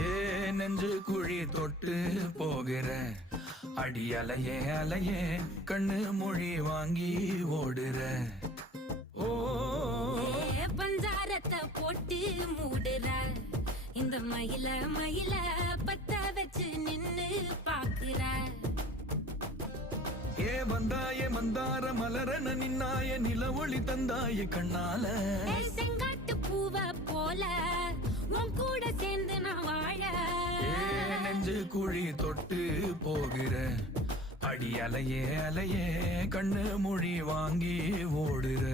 ஏ நெஞ்சு குழி தொட்டு போகிற அடி அலையே அலையே கண்ணு மொழி வாங்கி ஓடுற. ஓ பஞ்சாரத்தை போட்டு மூடுற இந்த மயில மயில பத்த வச்சு நின்னு பாக்குற. ஏ வந்தாய மந்தார மலரன நின்னாய நில ஒளி தந்தாய கண்ணால. செங்காட்டு பூவ போல உன் கூட சேர்ந்து நான் வாழ. நெஞ்சு குழி தொட்டு போகிற அடி அலையே அலையே கண்ணு மொழி வாங்கி ஓடுற.